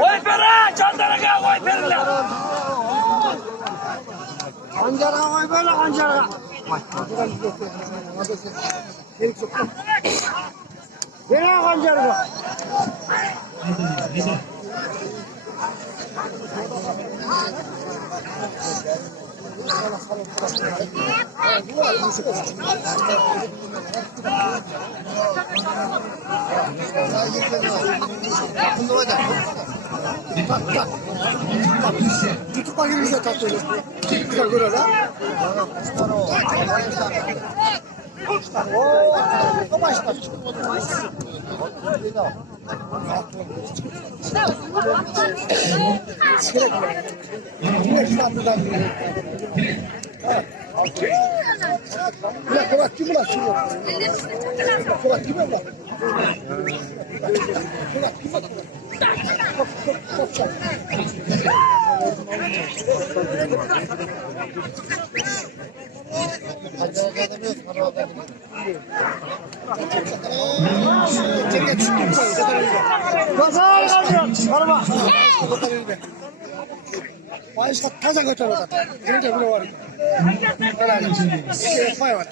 Oy bera, çandaraga oy verirler. Ancara oy böyle ancara. Bera ancara. Tutup girişe tatlı. Güzel böyle. Oo, başlar. Kulak gibi lan şunu. Kulak gibi lan. Kulak gibi lan. Çok çok. Pazar kalıyor. Araba. Maaşla taza götürüyor zaten. Nerede bile var?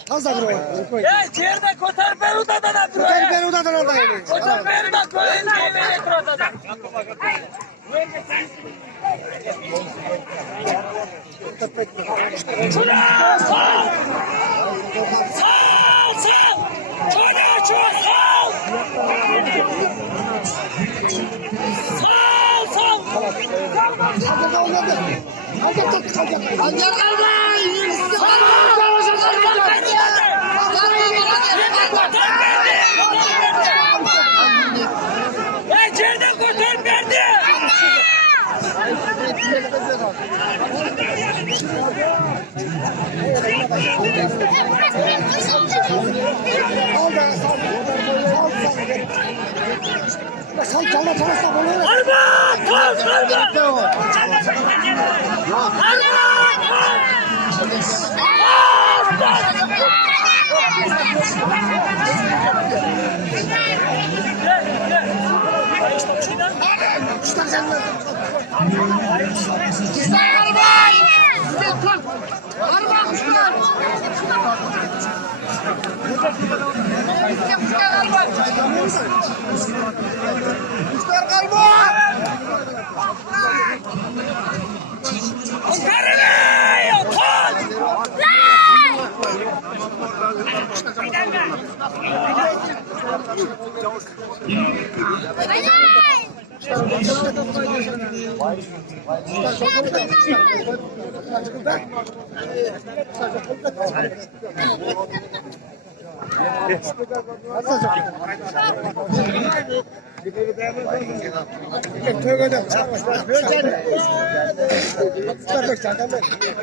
Taza bile var. Ya ciğerde kotar Beru'dan da buraya. Kotar Beru'dan orada geliyor. Kotar Beru'dan koyun yemeğe kuratadan. Şuna sal! Sal sal! Şuna şu sal! Sal sal! Ancar kalma! Ya ciğerden kotar verdi! Sen canla çalışsa bunu. Arma! Kal! Arma!